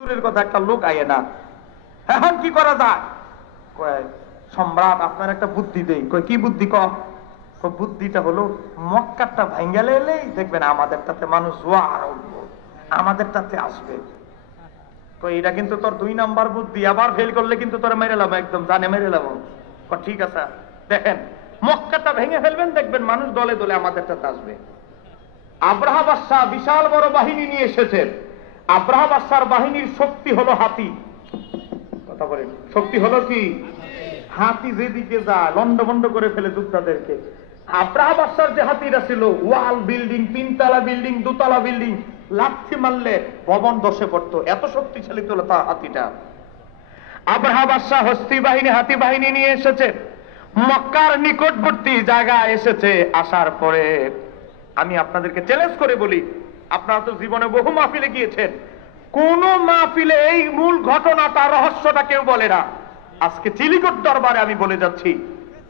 দূরের কথা একটা লোক আয়ে না। এখন কি করা যায়? কয় সম্রাট আপনার একটা বুদ্ধি দেই। কয় কি বুদ্ধি? বুদ্ধিটা হলো মক্কাটা ভাঙ্গালে এলেই দেখবেন আমাদের তাতে মানুষ জোয়ার উঠবো, আমাদের তাতে আসবে। কয় এটা কিন্তু তোর 2 নাম্বার বুদ্ধি, আবার ফেল করলে কিন্তু তোর মেরে লাভ, একদম জানে মেরে লাভ। ঠিক আছে, দেখেন মক্কাটা ভেঙে ফেলবেন, দেখবেন মানুষ দলে দলে আমাদের তাতে আসবে। আব্রাহা বাদশাহ বিশাল বড় বাহিনী নিয়ে এসেছেন। আব্রাহা বাদশার বাহিনীর শক্তি হলো হাতি। কথা বলেন, শক্তি হলো কি? হাতি যেদিকে যায় লন্ডভন্ড করে ফেলে যোদ্ধাদেরকে। আব্রাহা বাদশার যে হাতিটা ছিল, ওয়াল বিল্ডিং, 3 তলা বিল্ডিং, 2 তলা বিল্ডিং, লাথি মারলে ভবন ধসে পড়তো, এত শক্তিশালী ছিল তার হাতিটা। আব্রাহা বাদশাহ হস্তি বাহিনী, হাতি বাহিনী নিয়ে এসেছে, মক্কার নিকটবর্তী জায়গায় এসেছে। আসার পরে আমি আপনাদেরকে চ্যালেঞ্জ করে বলি, আপনারা তো জীবনে বহু মাহফিলে গিয়েছেন, কোন মাহফিলে এই মূল ঘটনাটা, রহস্যটা কেউ বলে না। আজকে চিলিকোট দরবারে আমি বলে যাচ্ছি,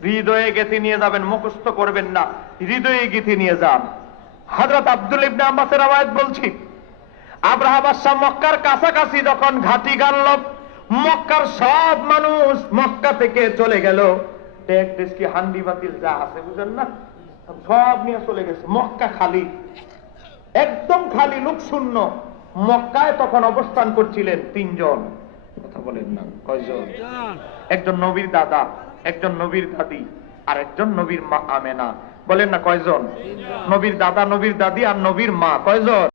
হৃদয়ে গেঁথে নিয়ে যাবেন, মুখস্থ করবেন না, হৃদয়ে গেঁথে নিয়ে যান। হযরত আব্দুল ইবনে আব্বাসের রওয়ায়াত বলছি, আব্রাহা বাদশাহ মক্কার কাছাকাছি যখন ঘাঁটি গাড়ল, মক্কার সব মানুষ মক্কা থেকে চলে গেল। দেখ দেশ কি হান্ডি বাতিল যা আছে বুঝেন না, সব নিয়ে চলে গেছে। মক্কা খালি, একদম খালি, লোক শূন্য। মক্কায় তখন অবস্থান করছিলেন 3 জন। কথা বলেন না, কয়জন? একজন নবীর দাদা, একজন নবীর দাদি, আর একজন নবীর মা আমেনা। বলেন না কয়জন? নবীর দাদা, নবীর দাদি আর নবীর মা। কয়জন?